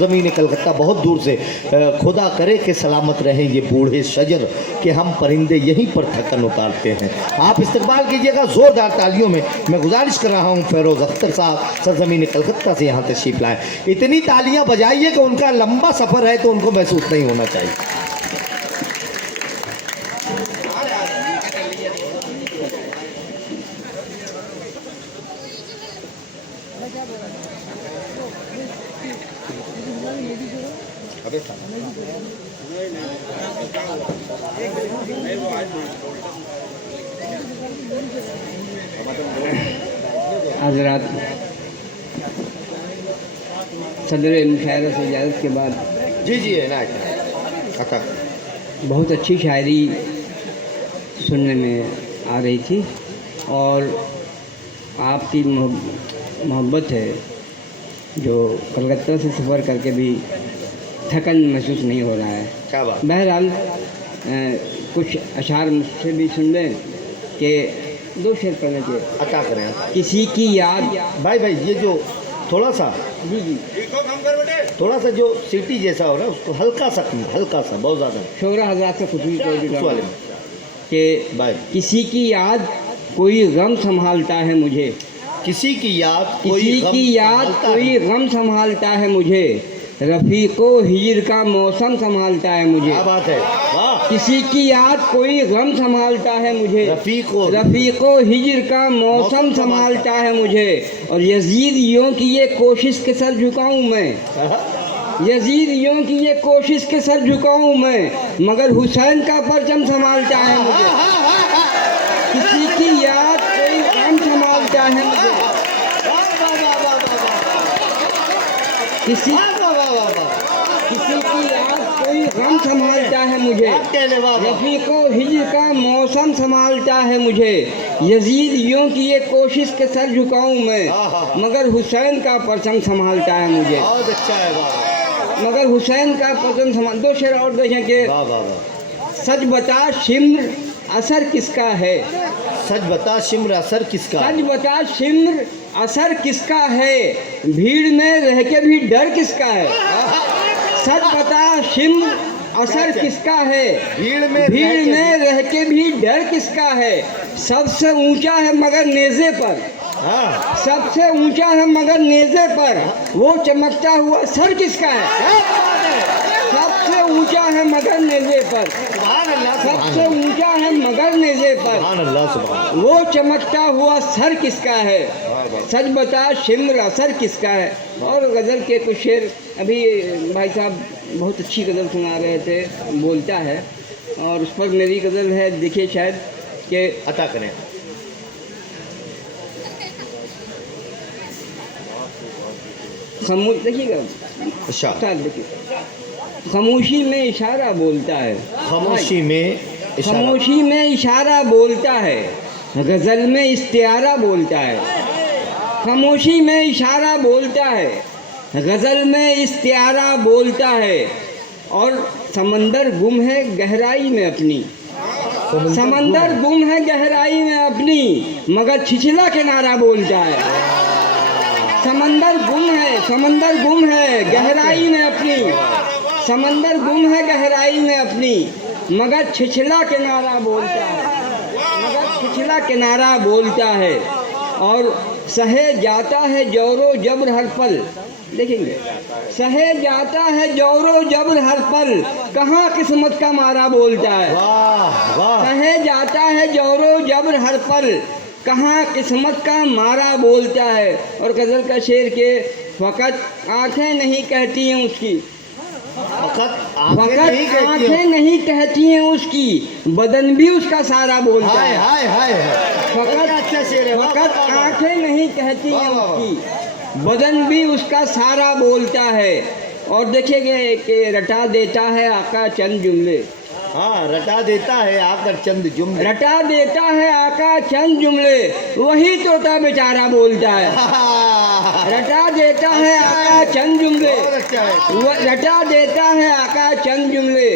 ज़मीन कलकत्ता बहुत दूर से खुदा करे कि सलामत रहें ये बूढ़े शजर कि हम परिंदे यहीं पर थकन उतारते हैं। आप इस्तकबाल कीजिएगा ज़ोरदार तालियों में। मैं गुजारिश कर रहा हूँ फ़ेरोज़ अख्तर साहब सरज़मीन कलकत्ता से यहाँ तशरीफ़ लाएँ। इतनी तालियाँ बजाइए कि उनका लंबा सफ़र है तो उनको महसूस नहीं होना चाहिए। हज़रात, सदर मुशायरा से इजाज़त के बाद जी जी है ना। बहुत अच्छी शायरी सुनने में आ रही थी और आपकी मोहब्बत है जो कलकत्ता से सफ़र करके भी थकन महसूस नहीं हो रहा है। क्या बात। बहरहाल कुछ अशार मुझसे भी सुन लें कि दो शेर पढ़ने के अता करें। किसी की याद। भाई भाई ये जो थोड़ा सा जी जी थोड़ा सा जो सीटी जैसा हो रहा है उसको हल्का सा बहुत ज़्यादा शोरा हज़रात से खुशी उस वाले में। कि भाई किसी की याद कोई गम संभालता है मुझे, किसी की याद किसी की याद कोई गम संभालता है मुझे, रफ़ीक़ो हिजर का मौसम संभालता है मुझे। क्या बात है, वाह। किसी की याद कोई गम संभालता है मुझे, रफ़ीक़ो हिजर का मौसम संभालता है मुझे। और यजीदियों की ये कोशिश के सर झुकाऊं मैं, यजीदियों की ये कोशिश के सर झुकाऊं मैं, मगर हुसैन का परचम संभालता है मुझे। किसी की याद कोई गम संभालता है मुझे, किसी की याद कोई गम संभालता है मुझे, रफ़ीक़ो हिजर का मौसम संभालता है मुझे। यजीदियों की ये कोशिश के सर झुकाऊं मैं, मगर हुसैन का परचम संभालता है मुझे। बहुत अच्छा है, वाह। मगर हुसैन का परचम संभाल। दो शेर और देखें कि सच बता शिम्र असर किसका है, सच बता शिम्र असर किसका, सच बता शिम्र असर किसका है, भीड़ में रह के भी डर किसका है। सच बता शिम्र असर किसका है, भीड़ में रह के भी डर किसका है। सबसे ऊंचा है मगर नेज़े पर, सबसे ऊंचा है मगर नेज़े पर, वो चमकता हुआ सर किसका है। सबसे ऊंचा है मगर नेज़े पर, सबसे ऊंचा है मगर नेज़े पर, वो चमकता हुआ सर किसका है। सच बता शिम्र असर किसका है। और गज़ल के कुछ शेर अभी भाई साहब बहुत अच्छी गज़ल सुना रहे थे, बोलता है और उस पर मेरी गज़ल है, देखिए शायद कि अता करें। देखिएगा, अच्छा देखिए, खामोशी में इशारा बोलता है, खामोशी में खामोशी में इशारा बोलता है, गज़ल में इस्तिआरा बोलता है। खामोशी में इशारा बोलता है, गज़ल में इस्तिआरा बोलता है, और समंदर गुम है गहराई में अपनी, समंदर गुम है गहराई में अपनी, मगर छिछला किनारा बोलता है। समंदर गुम है गहराई में अपनी, समंदर गुम है गहराई में अपनी, मगर छिछला किनारा बोलता है, मगर छिछला किनारा बोलता है। और सहे जाता है जोरो जब्र हर पल, देखेंगे, सहे जाता है जोरो जब्र हर पल, कहाँ किस्मत का मारा बोलता है। सहे जाता है जोरो जब्र हर पल, कहाँ किस्मत का मारा बोलता है। और गज़ल का शेर के फ़कत आँखें नहीं कहती हैं उसकी, फ़कत आँखें नहीं कहती हैं उसकी, बदन भी उसका सारा बोलता है। फ़कत आँखें नहीं कहती हैं उसकी, बदन भी उसका सारा बोलता है। और देखिए कि रटा देता है आका चंद जुमले, रटा देता है आकर चंद जुमले, रटा देता है आका चंद जुमले, वही तोता बेचारा बोलता है। रटा देता है आका चंद जुमले, रटा देता है आका चंद जुमले,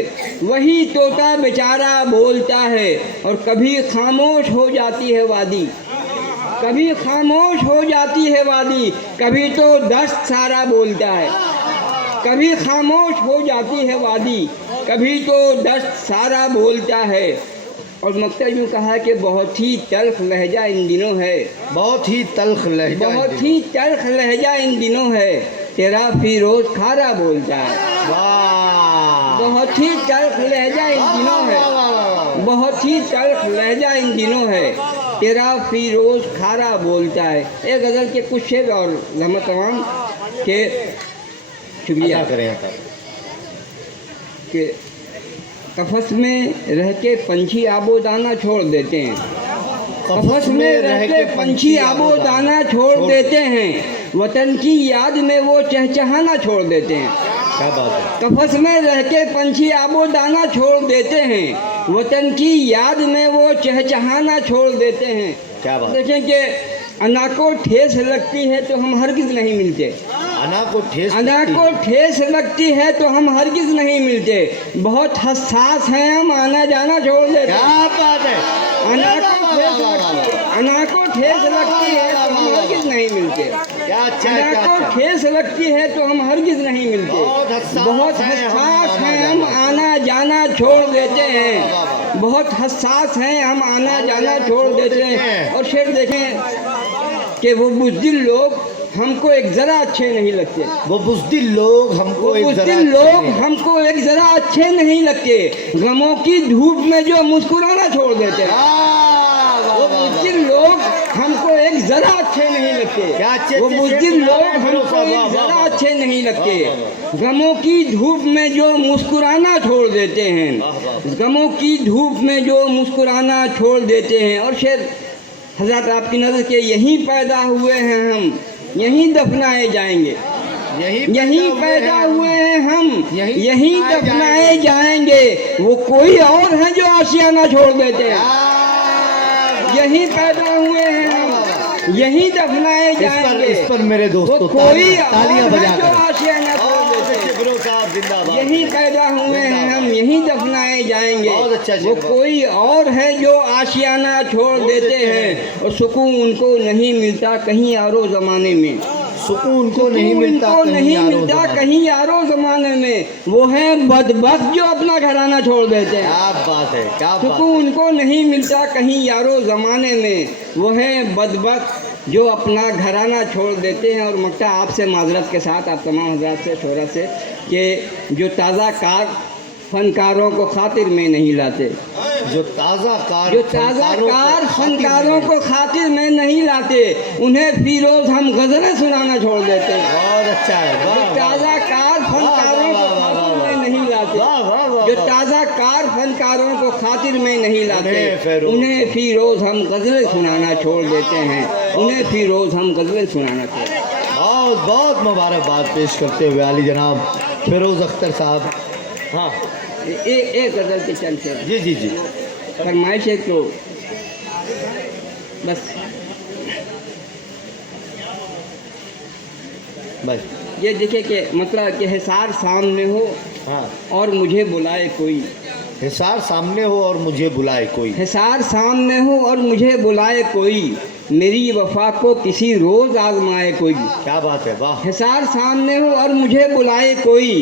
वही तोता बेचारा बोलता है। और कभी खामोश हो जाती है वादी, कभी खामोश हो जाती है वादी, कभी तो दस्त सारा बोलता है। कभी खामोश हो जाती है वादी, कभी तो दस्त सारा बोलता है। और मकता यूँ कहा कि बहुत ही तल्ख लहजा इन दिनों है, बहुत ही तल्ख लहजा, बहुत ही तल्ख लहजा इन दिनों है, तेरा फिरोज खारा बोलता है। वाह, बहुत ही तल्ख लहजा इन दिनों है, बहुत ही तल्ख लहजा इन दिनों है, तेरा फिरोज खारा बोलता है। एक गज़ल के कुछ शेर और लम्हा तमाम के शुक्रिया अदा करें आप। कि कफस में रह के पंछी आबो दाना छोड़ देते हैं, कफस में रह के पंछी आबो दाना छोड़ देते हैं, वतन की याद में वो चहचहाना छोड़ देते हैं। क्या बात है, कफस में रह के पंछी आबो दाना छोड़ देते हैं, वतन की याद में वो चहचहाना छोड़ देते हैं। क्या बात, देखें कि अना को ठेस लगती है तो हम हरगिज़ नहीं मिलते, अना को ठेस, अना को ठेस लगती है तो हम हरगिज़ नहीं मिलते, बहुत हसास हैं हम, आना जाना छोड़ देते हैं। क्या बात है, अना को ठेस लगती है, अना को ठेस लगती है तो हम हरगिज़ नहीं मिलते, क्या अच्छा है, अना क्या को अच्छा, ठेस लगती है तो हम हरगिज़ नहीं मिलते, बहुत हसास हैं हम, आना जाना छोड़ देते हैं, बहुत हसास हैं हम, आना जाना छोड़ देते हैं। और शेर देखें कि वो बुज़दिल लोग हमको एक ज़रा अच्छे नहीं लगते, वो बुज़दिल लोग हमको एक जरा बुज़दिल लोग हमको एक ज़रा अच्छे नहीं लगते, गमों की धूप में जो मुस्कुराना छोड़ देते हैं, वो बुज़दिल लोग हमको एक ज़रा अच्छे नहीं लगते, वो बुज़दिल लोग हमको एक ज़रा अच्छे नहीं लगते, गमों की धूप में जो मुस्कुराना छोड़ देते हैं, गमों की धूप में जो मुस्कुराना छोड़ देते हैं। और शेर हज़रत आपकी नज़र के यहीं पैदा हुए हैं हम, यहीं दफनाए जाएंगे, यहीं पैदा हुए हैं हम, यहीं दफनाए जाएंगे, वो कोई और है जो आशियाना छोड़ देते हैं, यहीं पैदा हुए हैं हम, यहीं दफनाए जाएंगे, इस पर मेरे वो दोस्तों कोई तालियां और है बजा जो कर, आशियाना छोड़ देते हैं, गुरु साहब जिंदाबाद, यहीं पैदा हुए हैं हम, यहीं दफनाए जाएंगे, बहुत अच्छा वो शेर। कोई और है जो आशियाना छोड़ देते हैं, और सुकून उनको नहीं मिलता कहीं यारो ज़माने में, सुकून को नहीं मिलता, उनको नहीं मिलता कहीं यारो ज़माने में, वो है बदबख्त जो अपना घराना छोड़ देते हैं। क्या बात है, क्या बात, सुकून उनको नहीं मिलता कहीं यारो ज़माने में, वो है बदबख्त जो अपना घराना छोड़ देते हैं। और मक्ता आपसे माजरत के साथ, आप तमाम हज़रात से, शोहरा से, कि जो ताज़ा कार फनकारों को खातिर में नहीं लाते, जो ताज़ा कार फनकारों को खातिर में नहीं लाते, उन्हें फिरोज हम गज़लें सुनाना छोड़ देते हैं। बहुत अच्छा है, ताज़ा कार फनकारों को खातिर में नहीं लाते, जो ताज़ा कार फनकारों को खातिर में नहीं लाते, उन्हें फिरोज हम गज़लें सुनाना छोड़ देते हैं, उन्हें फिरोज हम गज़लें सुनाना छोड़ देते हैं। बहुत बहुत मुबारकबाद पेश करते हुए आली जनाब फिरोज़ अख्तर साहब। हाँ एक गज़ल के चलते जी जी जी, फरमाइश है तो बस भाई, ये देखे कि मतलब कि हिसार सामने हो हाँ, और मुझे बुलाए कोई, हिसार सामने हो और मुझे बुलाए कोई, हिसार सामने हो और मुझे बुलाए कोई, मेरी वफा को किसी रोज़ आजमाए कोई। क्या बात है, वाह, हिसार सामने हो और मुझे बुलाए कोई,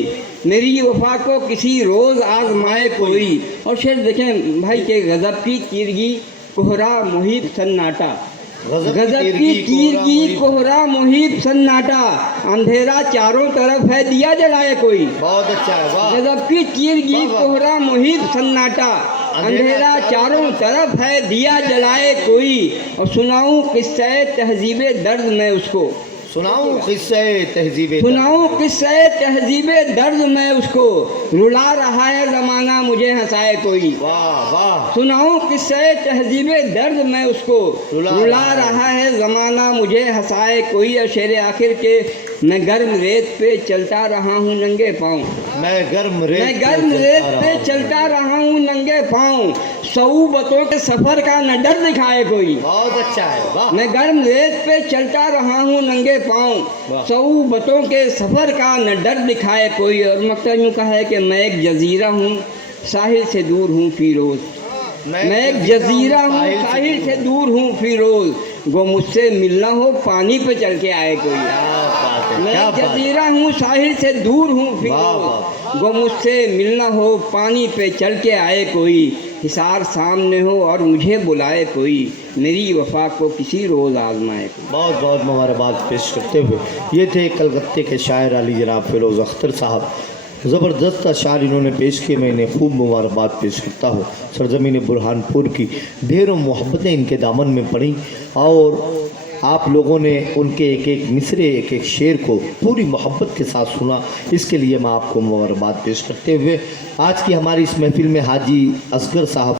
मेरी वफा को किसी रोज़ आजमाए कोई। और शेर देखें भाई के गज़ब की तीरगी कोहरा मुहिब सन्नाटा, गज़ब की तीरगी कोहरा मुहिब सन्नाटा, अंधेरा चारों तरफ है दिया जलाए कोई। बहुत अच्छा है, वाह, गज़ब की तीरगी कोहरा मुहिब सन्नाटा, अंधेरा चारों तरफ है दिया जलाए कोई। और सुनाऊं किस्से तहजीबे दर्द में उसको, सुनाऊं किस्से तहजीबे, सुनाऊं किस्से तहजीबे दर्द में उसको, रुला रहा है ज़माना मुझे हंसाए कोई। वाह वाह, सुनाऊं किस्से तहजीबे दर्द में उसको, रुला रहा है ज़माना मुझे हंसाए कोई। और शेर आखिर के मैं गर्म रेत पे चलता रहा हूँ नंगे पाँव, मैं गर्म रेत पे चलता रहा हूँ नंगे पाँव, सऊबतों के सफ़र का न डर दिखाए कोई। बहुत अच्छा है, वाह, मैं गर्म रेत पे चलता रहा हूँ नंगे पाँव, सऊबतों के सफ़र का न डर दिखाए कोई। और मकता यूँ कहा है कि मैं एक जजीरा हूँ साहिल से दूर हूँ फिरोज, मैं एक जजीरा हूँ साहिल से दूर हूँ फिरोज, वो मुझसे मिलना हो पानी पे चल के आए कोई। बात है, मैं क्या बात है। जजीरा हूँ, साहिल से दूर हूँ वाह, फिरोज। वो मुझसे मिलना हो, पानी पे चल के आए कोई, हिसार सामने हो और मुझे बुलाए कोई, मेरी वफा को किसी रोज़ आजमाए कोई। बहुत बहुत मुबारकबाद पेश करते हुए ये थे कलकत्ते के शायर अली जनाब फिरोज़ अख्तर साहब। ज़बरदस्त अशार इन्होंने पेश किए, मैं इन्हें खूब मुबारकबाद पेश करता हूँ। सरज़मीन बुरहानपुर की ढेरों मोहब्बतें इनके दामन में पड़ी और आप लोगों ने उनके एक एक मिसरे, एक एक शेर को पूरी मोहब्बत के साथ सुना, इसके लिए मैं आपको मुबारकबाद पेश करते हुए आज की हमारी इस महफिल में हाजी असगर साहब